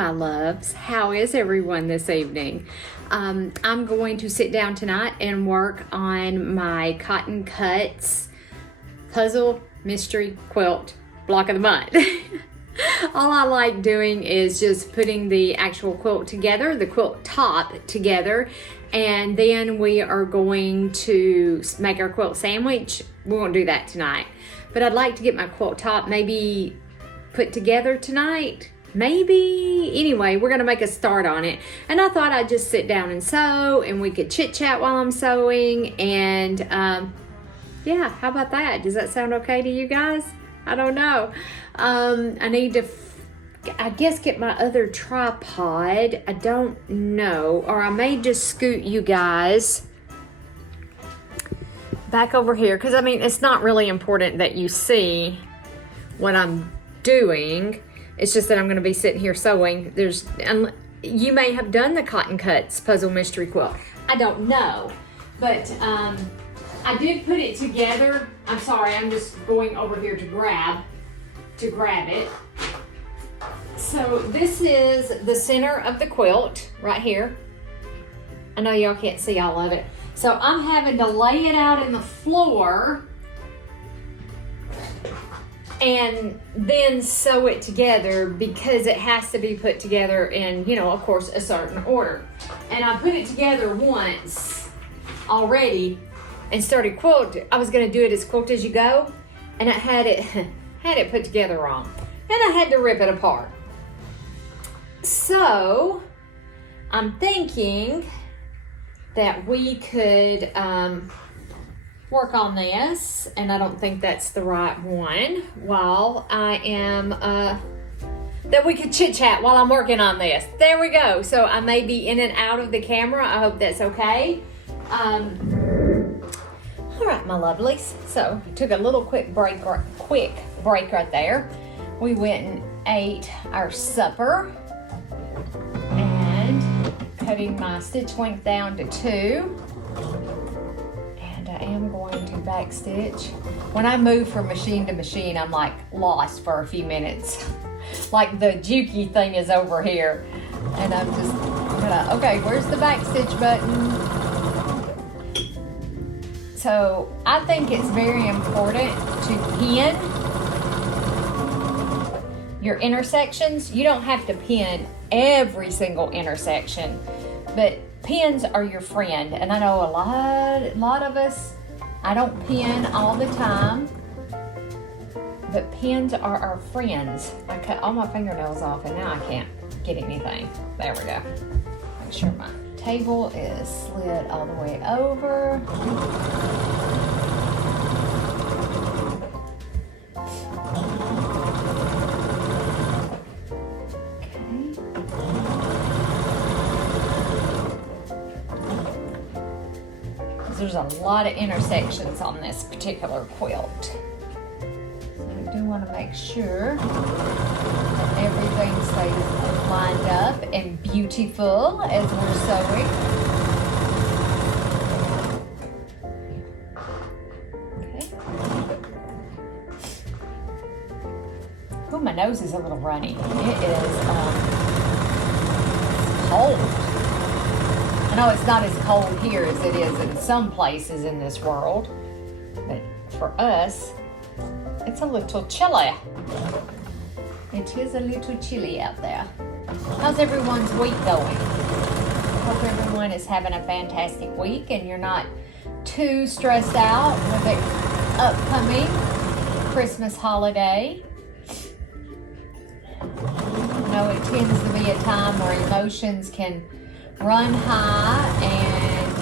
my loves. How is everyone this evening? I'm going to sit down tonight and work on my Cotton Cuts Puzzle Mystery Quilt Block of the Month. All I like doing is just putting the actual quilt together, the quilt top together, and then we are going to make our quilt sandwich. We won't do that tonight, but I'd like to get my quilt top maybe put together tonight. Maybe. Anyway, we're gonna make a start on it, and I thought I'd just sit down and sew, and we could chit chat while I'm sewing, and yeah, how about that? Does that sound okay to you guys? I don't know. I need to I guess get my other tripod. I don't know, or I may just scoot you guys back over here, because I mean, it's not really important that you see what I'm doing. It's just that I'm going to be sitting here sewing. You may have done the Cotton Cuts Puzzle Mystery Quilt. I don't know, but I did put it together. I'm sorry, I'm just going over here to grab it. So this is the center of the quilt right here. I know y'all can't see all of it. So I'm having to lay it out in the floor and then sew it together, because it has to be put together in, you know, of course, a certain order. And I put it together once already and started quilting. I was going to do it as quilt as you go, and I had it put together wrong, and I had to rip it apart. So I'm thinking that we could work on this, and I don't think that's the right one, while I am that we could chit chat while I'm working on this. There we go. So I may be in and out of the camera. I hope that's okay. All right, my lovelies. So we took a little quick break right there. We went and ate our supper, and cutting my stitch length down to 2. I am going to back stitch. When I move from machine to machine, I'm like lost for a few minutes. Like the Juki thing is over here, and I'm just gonna, okay, where's the back stitch button? So I think it's very important to pin your intersections. You don't have to pin every single intersection, but pins are your friend, and I know a lot of us, I don't pin all the time, but pins are our friends. I cut all my fingernails off, and now I can't get anything. There we go. Make sure my table is slid all the way over. There's a lot of intersections on this particular quilt. So I do want to make sure that everything stays lined up and beautiful as we're sewing. Okay. Oh, my nose is a little runny. It is cold. I know it's not as cold here as it is in some places in this world, but for us, it's a little chilly. It is a little chilly out there. How's everyone's week going? I hope everyone is having a fantastic week and you're not too stressed out with the upcoming Christmas holiday. I know it tends to be a time where emotions can run high, and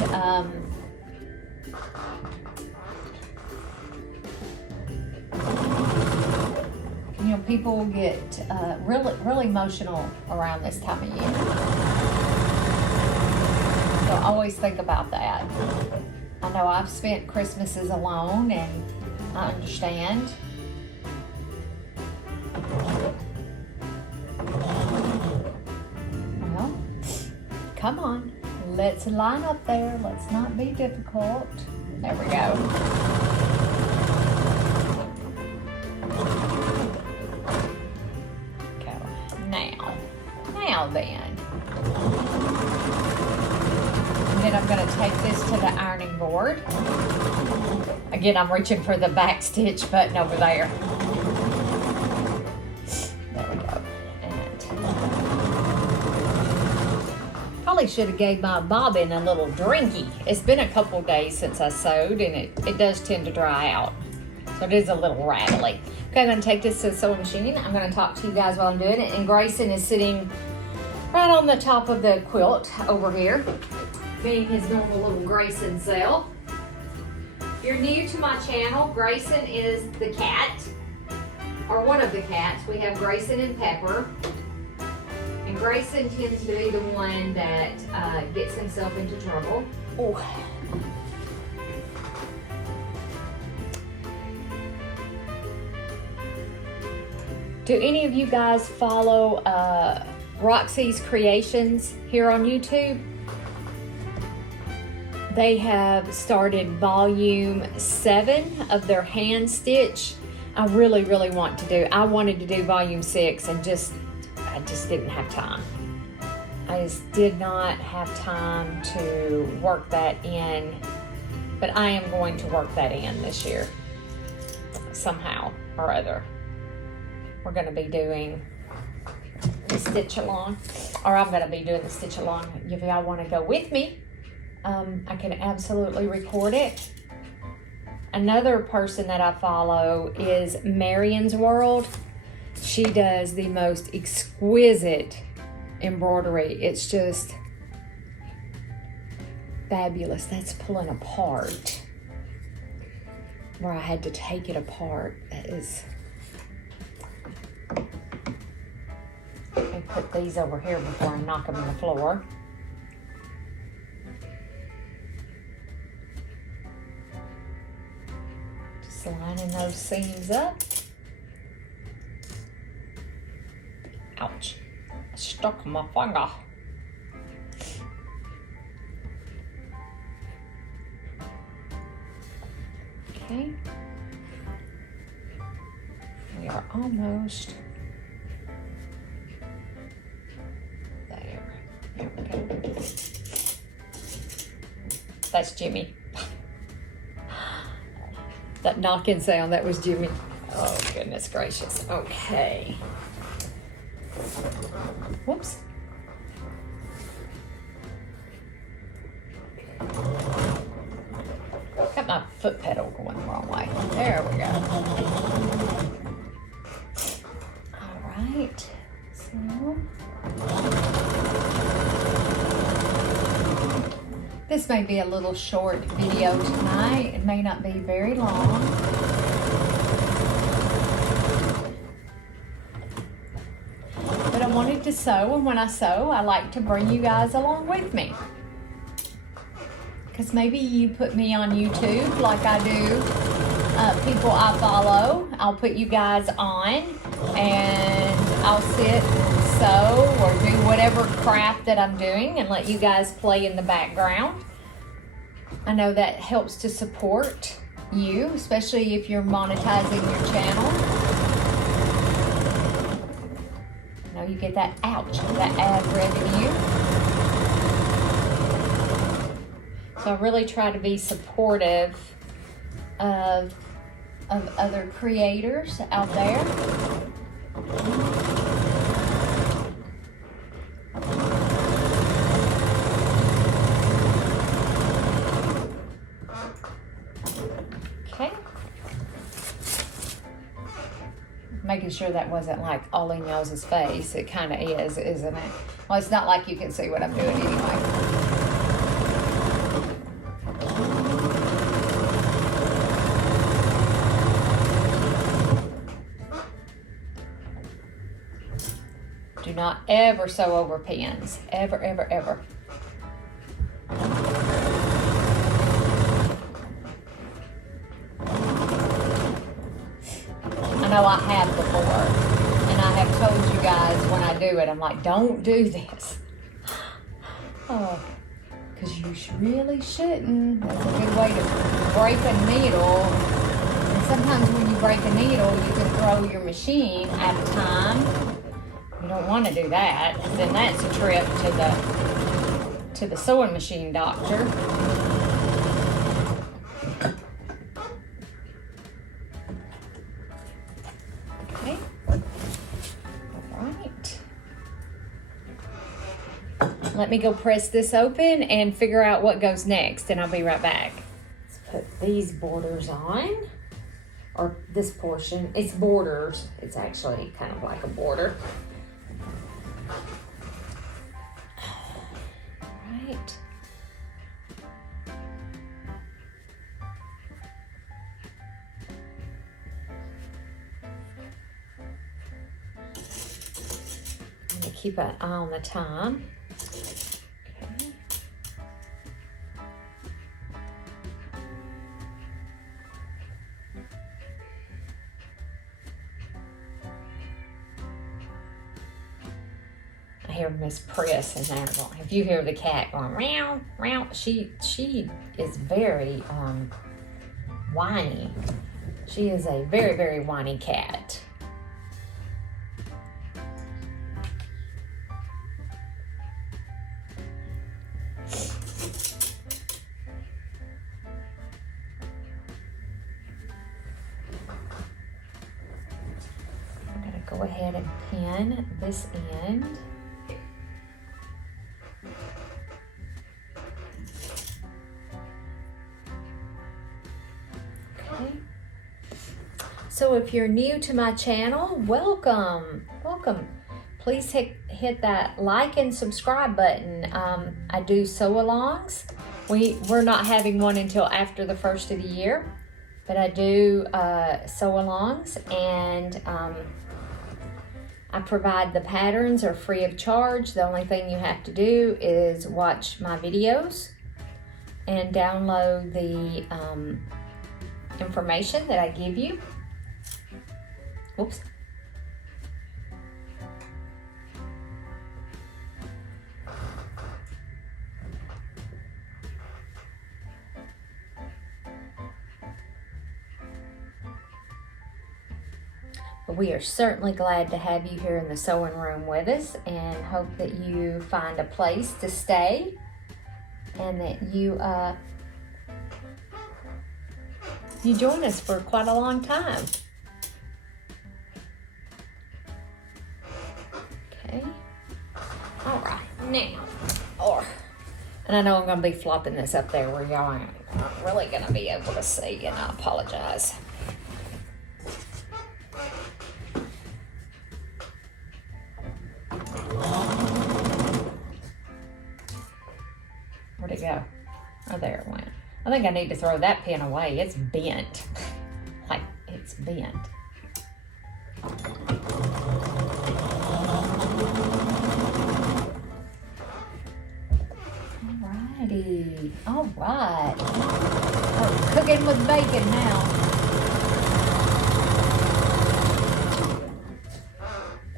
you know, people get really emotional around this time of year. So I always think about that. I know I've spent Christmases alone, and I understand. Come on, let's line up there. Let's not be difficult. There we go. Go. Now And then I'm going to take this to the ironing board. Again, I'm reaching for the back stitch button over there. There we go. And probably should have gave my bobbin a little drinky. It's been a couple days since I sewed, and it does tend to dry out. So it is a little rattly. Okay, I'm going to take this to the sewing machine. I'm going to talk to you guys while I'm doing it. And Grayson is sitting right on the top of the quilt over here, being his normal little Grayson self. If you're new to my channel, Grayson is the cat, or one of the cats. We have Grayson and Pepper. And Grayson tends to be the one that gets himself into trouble. Oh. Do any of you guys follow Roxy's Creations here on YouTube? They have started volume 7 of their hand stitch. I really, really want to do. I wanted to do volume 6 and I just didn't have time. I just did not have time to work that in, but I am going to work that in this year somehow or other. We're going to be doing the stitch along, or I'm going to be doing the stitch along. If y'all want to go with me, I can absolutely record it. Another person that I follow is Marion's World. She does the most exquisite embroidery. It's just fabulous. That's pulling apart, where I had to take it apart. That is. Let me put these over here before I knock them on the floor. Just lining those seams up. Ouch. I stuck my finger. Okay. We are almost there. There we go. That's Jimmy. That knocking sound, that was Jimmy. Oh, goodness gracious. Okay. Whoops. Got my foot pedal going the wrong way. There we go. All right. So. This may be a little short video tonight. It may not be very long. But I wanted to sew, and when I sew, I like to bring you guys along with me. Because maybe you put me on YouTube like I do people I follow. I'll put you guys on, and I'll sit and sew or do whatever craft that I'm doing and let you guys play in the background. I know that helps to support you, especially if you're monetizing your channel. You know, you get that that ad revenue. So I really try to be supportive of other creators out there. Okay. Making sure that wasn't like all in y'all's face. It kind of is, isn't it? Well, it's not like you can see what I'm doing anyway. Do not ever sew over pins. Ever, ever, ever. I know I have before, and I have told you guys when I do it, I'm like, don't do this. Oh, because you really shouldn't. That's a good way to break a needle. And sometimes when you break a needle, you can throw your machine at a time. You don't want to do that. Then that's a trip to the sewing machine doctor. Okay. All right. Let me go press this open and figure out what goes next, and I'll be right back. Let's put these borders on, or this portion. It's borders. It's actually kind of like a border. Right. I'm gonna keep an eye on the time. Okay. I hear Miss Press in there going. If you hear the cat going meow meow, she is very whiny. She is a very, very whiny cat. I'm gonna go ahead and pin this end. So if you're new to my channel, welcome. Please hit that like and subscribe button. I do sew-alongs. We're not having one until after the first of the year, but I do sew-alongs, and I provide the patterns are free of charge. The only thing you have to do is watch my videos and download the information that I give you. Oops. But we are certainly glad to have you here in the sewing room with us, and hope that you find a place to stay, and that you join us for quite a long time. Okay. All right, now, and I know I'm gonna be flopping this up there where y'all aren't really gonna be able to see, and I apologize. Where'd it go? Oh, there it went. I think I need to throw that pin away. It's bent. Like, it's bent. Alrighty. Alright. We're cooking with bacon now.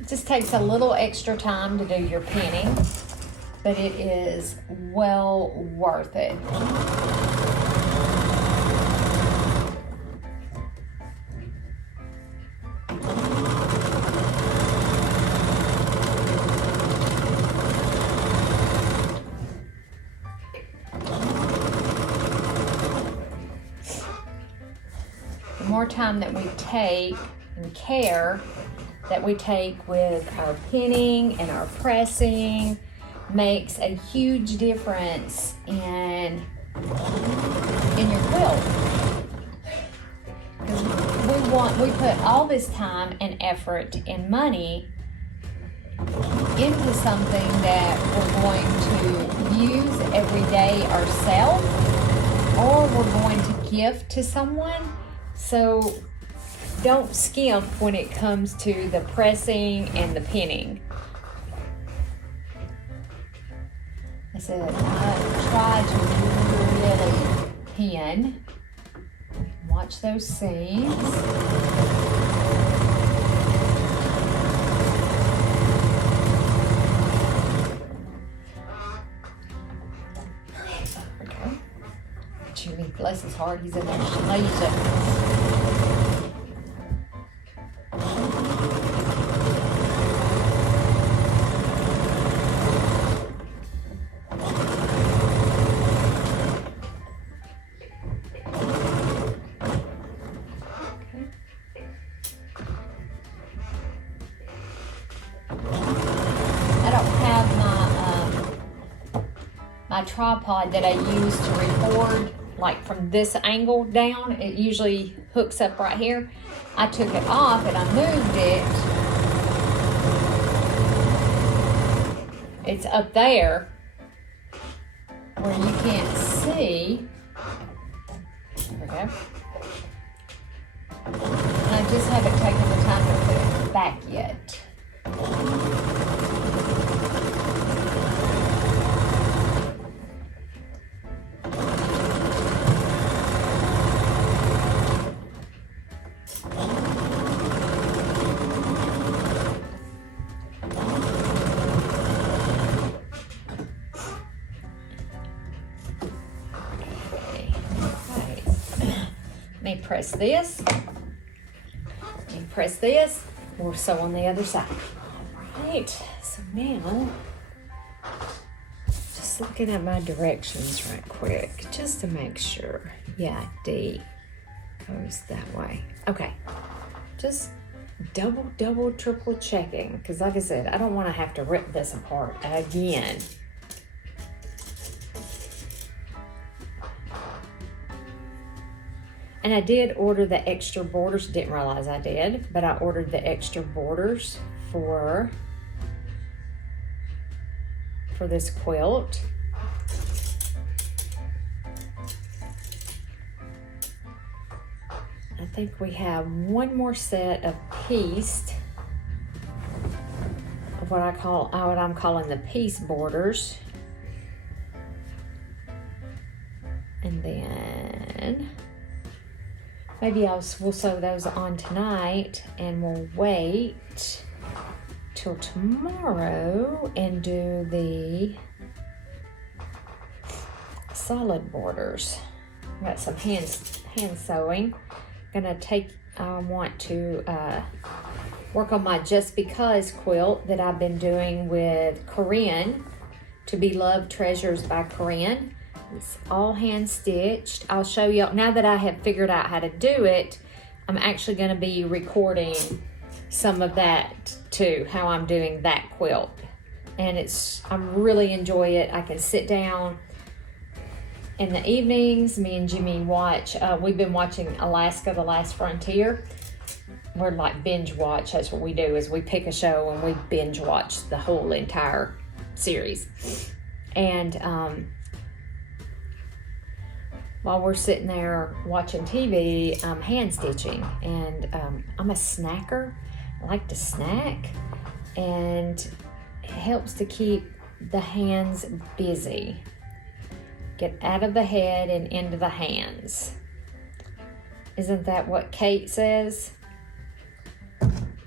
It just takes a little extra time to do your pinning, but it is well worth it. The more time that we take and care that we take with our pinning and our pressing makes a huge difference in your quilt. Because we put all this time and effort and money into something that we're going to use every day ourselves, or we're going to gift to someone. So don't skimp when it comes to the pressing and the pinning. I said, I try to really pin. Watch those seams. Okay. Jimmy, bless his heart, he's in there sneezing. my tripod that I use to record, like from this angle down, it usually hooks up right here. I took it off and I moved it. It's up there where you can't see. There we go. And I just haven't taken the time to put it back yet. Let me press this. Let me press this. We'll sew on the other side. All right. So now, just looking at my directions right quick, just to make sure. Yeah, D goes that way. Okay. Just double, triple checking. Because like I said, I don't want to have to rip this apart again. And I did order the extra borders. Didn't realize I did, but I ordered the extra borders for this quilt. I think we have one more set of pieced, of what I'm calling the piece borders. And then maybe we'll sew those on tonight, and we'll wait till tomorrow and do the solid borders. I've got some hand sewing. I want to work on my Just Because quilt that I've been doing with Corinne, To Be Loved Treasures by Corinne. It's all hand stitched. I'll show you, now that I have figured out how to do it, I'm actually going to be recording some of that too, how I'm doing that quilt. And I really enjoy it. I can sit down in the evenings. Me and Jimmy watch, we've been watching Alaska, The Last Frontier. We're like binge watch. That's what we do, is we pick a show and we binge watch the whole entire series. And while we're sitting there watching TV, I'm hand stitching, and I'm a snacker. I like to snack, and it helps to keep the hands busy. Get out of the head and into the hands. Isn't that what Kate says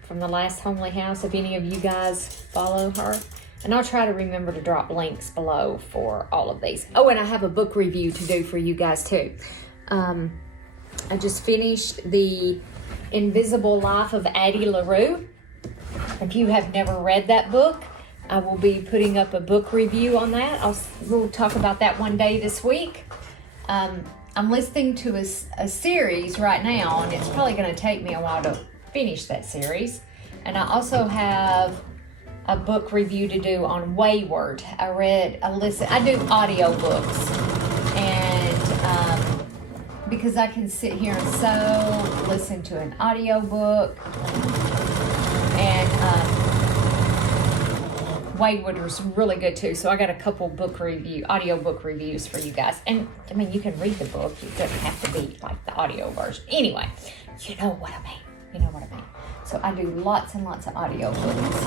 from The Last Homely House? If any of you guys follow her. And I'll try to remember to drop links below for all of these. Oh, and I have a book review to do for you guys too. I just finished The Invisible Life of Addie LaRue. If you have never read that book, I will be putting up a book review on that. We'll talk about that one day this week. I'm listening to a series right now, and it's probably going to take me a while to finish that series. And I also have a book review to do on Wayward. I do audiobooks, and because I can sit here and sew, listen to an audiobook, and Wayward was really good too. So I got a couple audiobook reviews for you guys. And I mean, you can read the book. It doesn't have to be like the audio version. Anyway, you know what I mean. So I do lots and lots of audiobooks.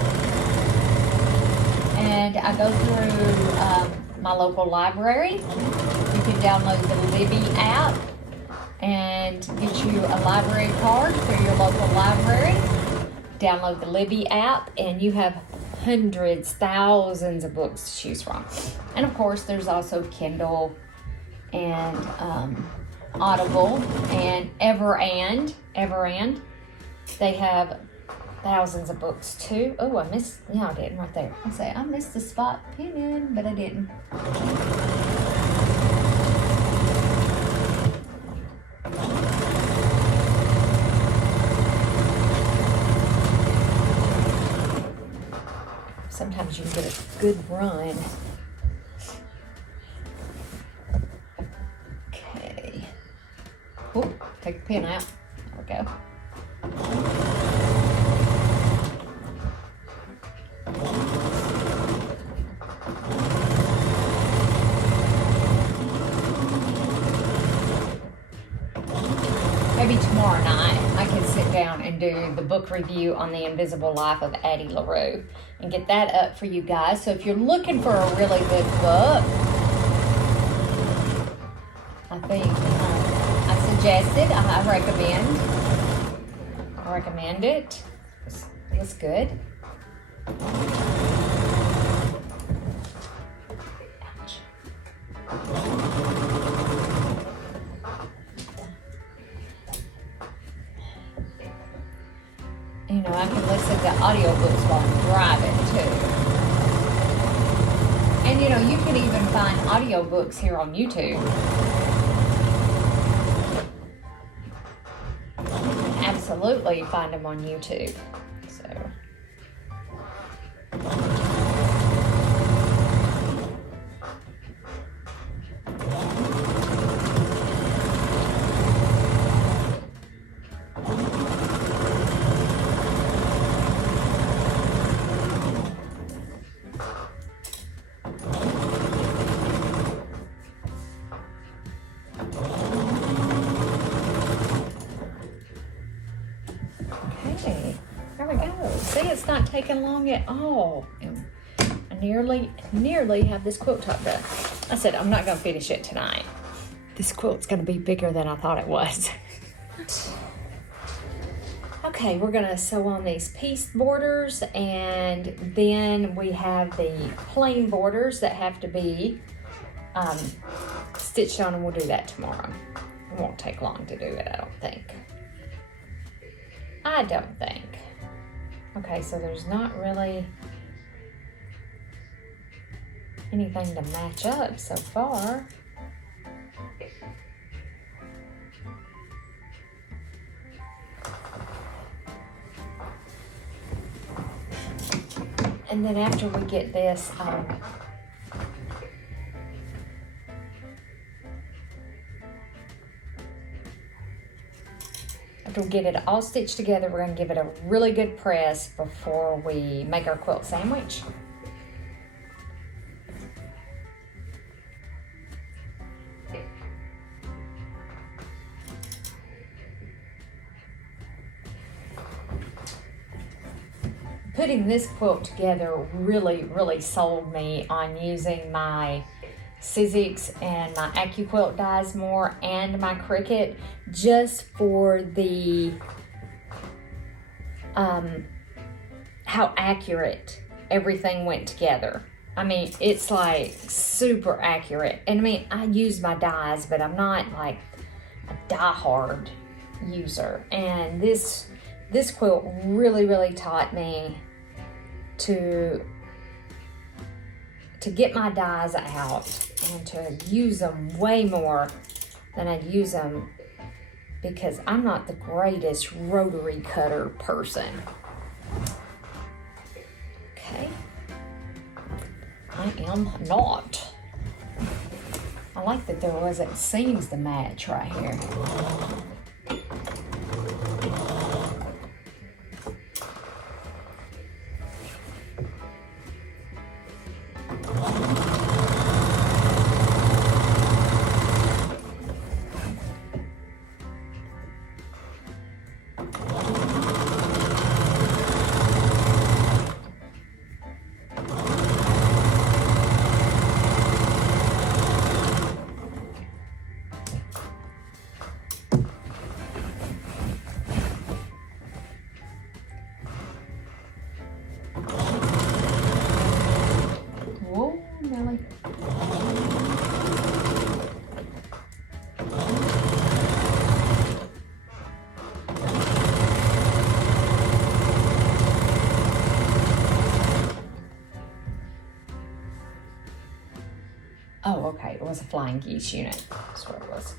And I go through my local library. You can download the Libby app and get you a library card for your local library. Download the Libby app, and you have hundreds, thousands of books to choose from. And of course, there's also Kindle and Audible and Everand. They have thousands of books too. Oh, I didn't right there. I missed the spot pinning, but I didn't. Sometimes you can get a good run Take the pin out. There we go. Maybe tomorrow night I can sit down and do the book review on The Invisible Life of Addie LaRue and get that up for you guys. So if you're looking for a really good book, I think I suggested, I recommend it. It was good. Ouch. You know, I can listen to audiobooks while I'm driving too. And you know, you can even find audiobooks here on YouTube. Absolutely find them on YouTube. So there we go. See, it's not taking long at all. And I nearly have this quilt top done. I said I'm not going to finish it tonight. This quilt's going to be bigger than I thought it was. Okay, we're going to sew on these piece borders, and then we have the plain borders that have to be stitched on, and we'll do that tomorrow. It won't take long to do it, I don't think. Okay, so there's not really anything to match up so far. And then after we get this, after we get it all stitched together, we're going to give it a really good press before we make our quilt sandwich. Putting this quilt together really sold me on using my Sizzix and my AccuQuilt dies more and my Cricut just for the how accurate everything went together. I mean, it's like super accurate. And I mean, I use my dies, but I'm not like a die-hard user. And this quilt really taught me to get my dies out and to use them way more than I'd use them, because I'm not the greatest rotary cutter person. Okay. I am not. I like that there wasn't seams to match right here. Oh, okay, it was a flying geese unit. That's what it was.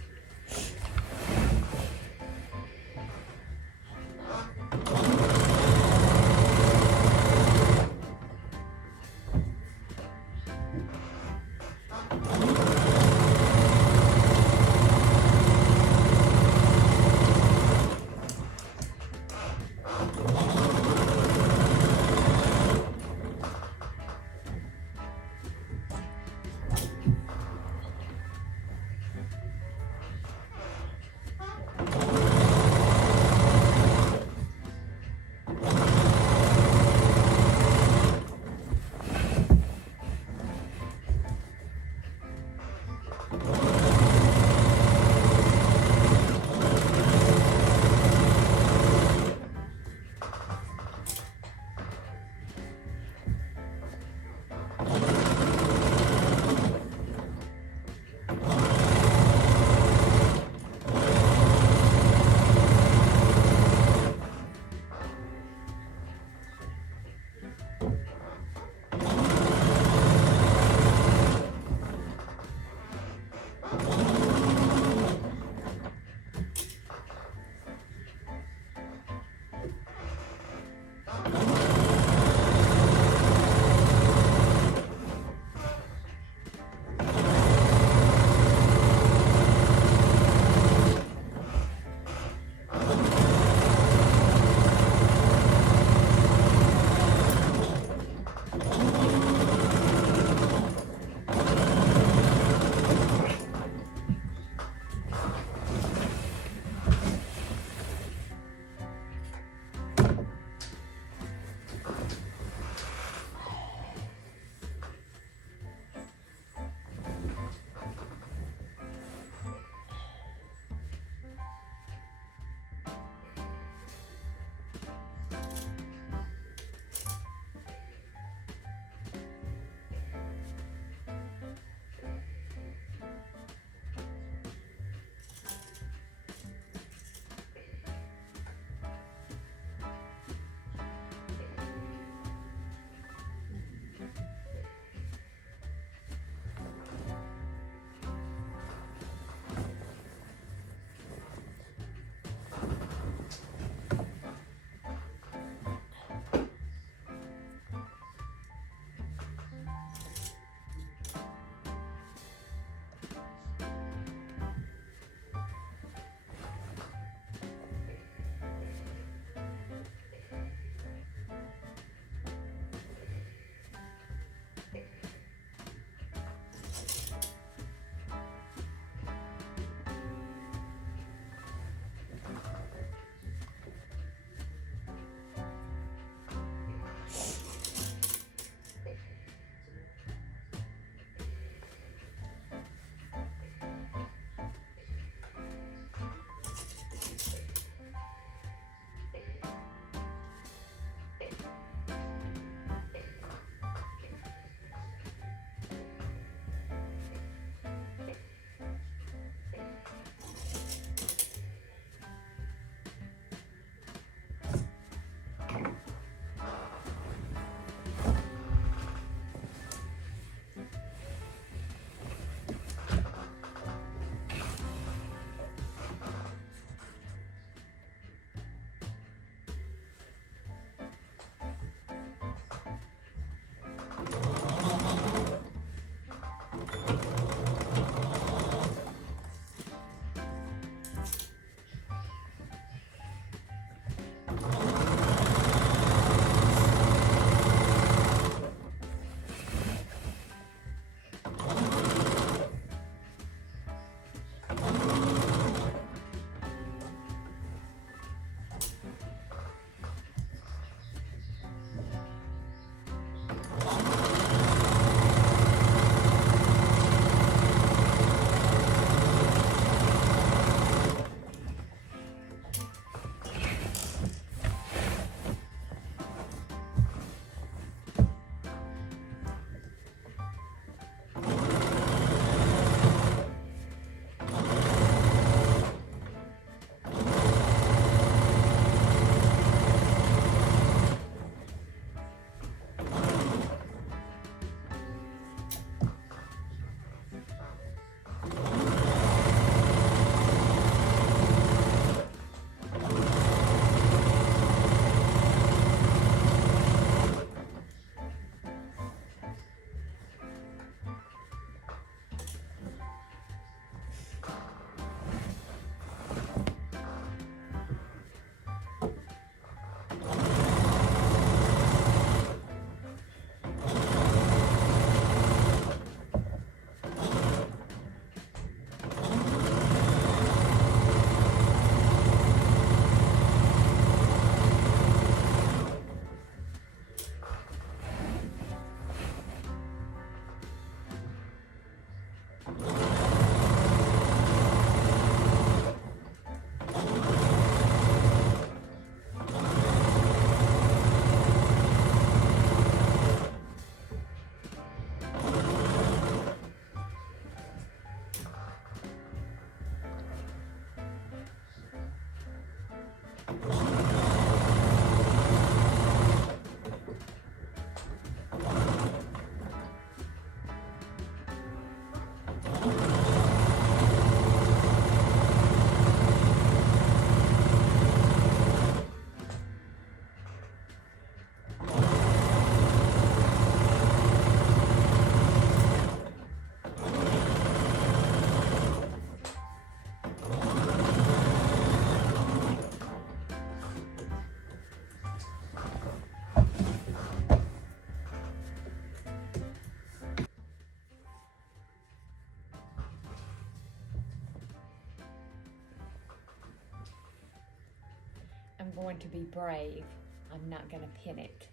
I'm going to be brave. I'm not going to pin it.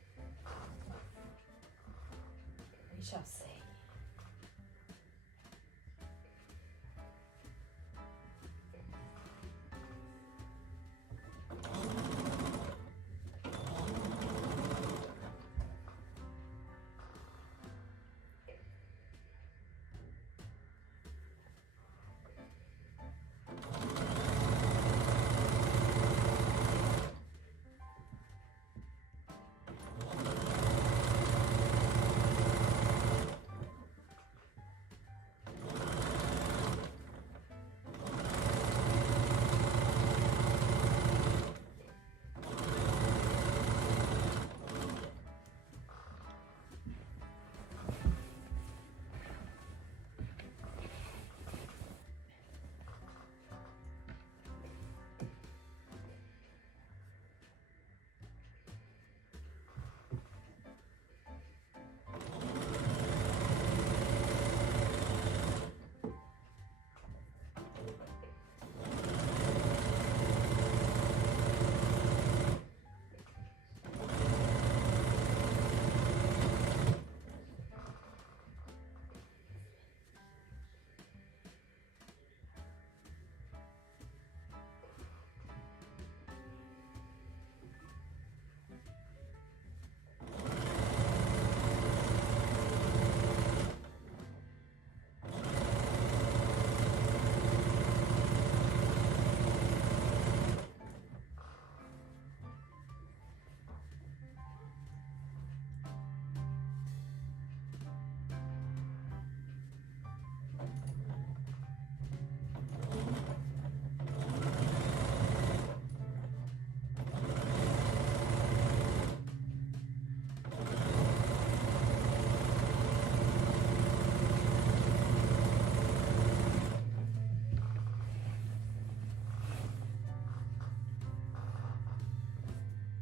We shall see.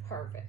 Perfect.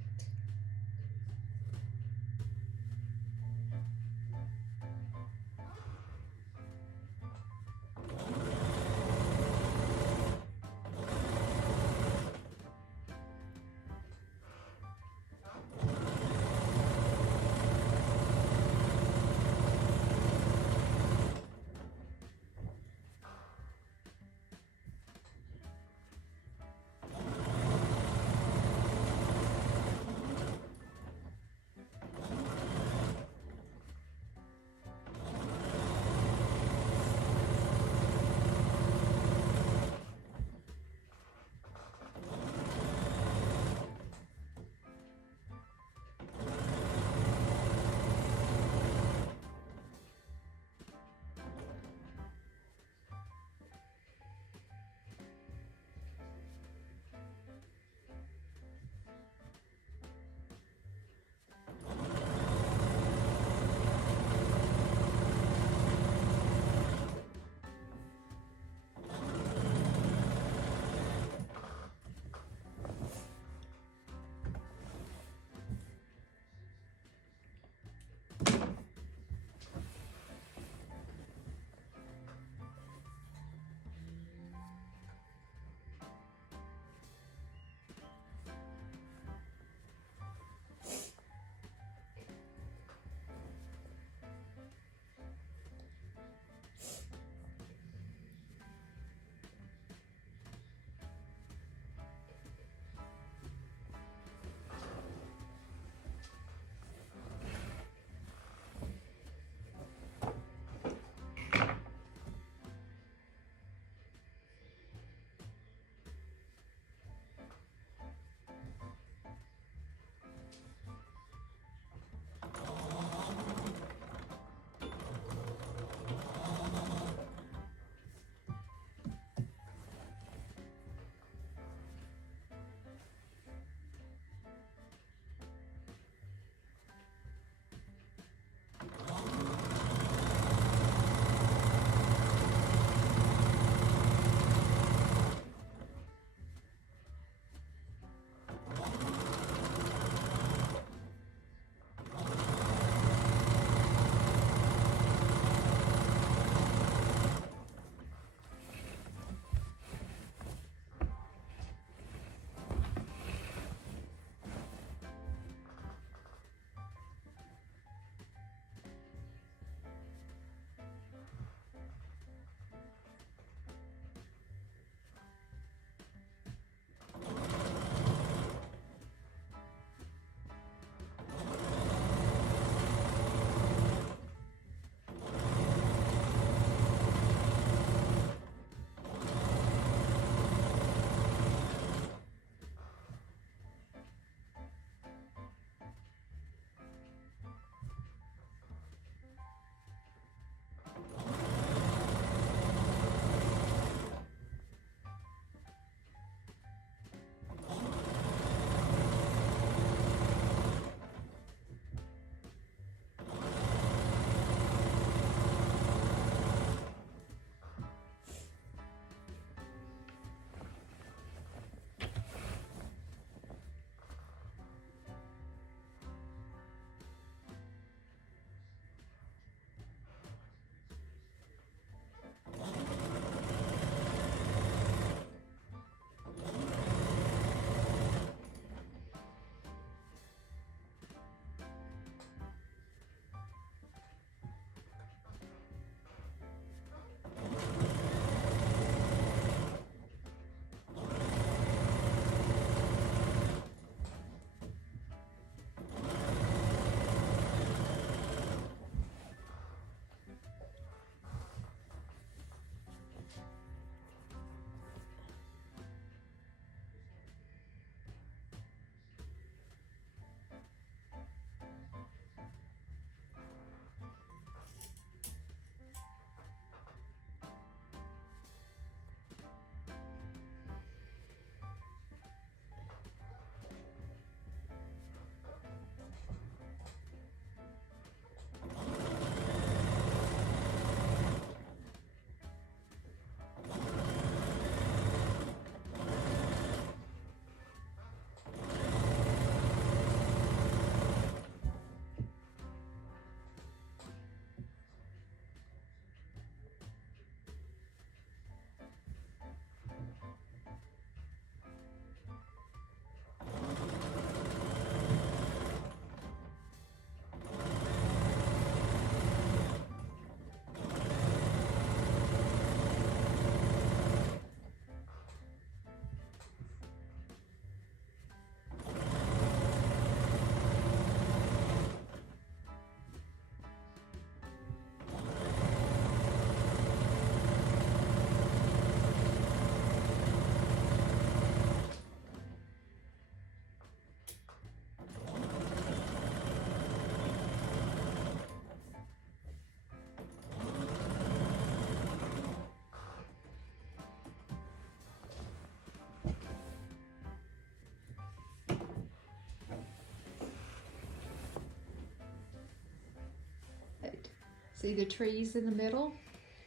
See the trees in the middle?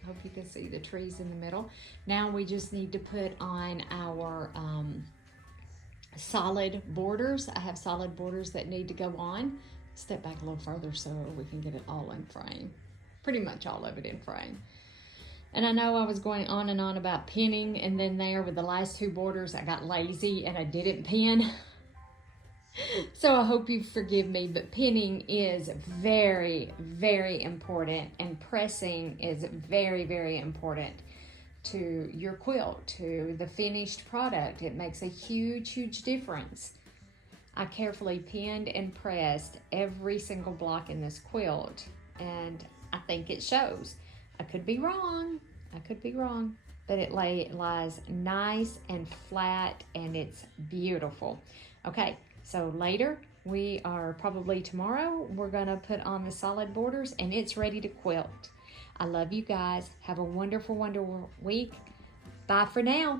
I hope you can see the trees in the middle. Now we just need to put on our solid borders. I have solid borders that need to go on. Step back a little further so we can get it all in frame. Pretty much all of it in frame. And I know I was going on and on about pinning, and then there with the last two borders, I got lazy and I didn't pin. So I hope you forgive me, but pinning is very, very important, and pressing is very, very important to your quilt, to the finished product. It makes a huge, huge difference. I carefully pinned and pressed every single block in this quilt, and I think it shows. I could be wrong, but it lies nice and flat, and it's beautiful. Okay, so later, we are probably tomorrow, we're gonna put on the solid borders, and it's ready to quilt. I love you guys. Have a wonderful, wonderful week. Bye for now.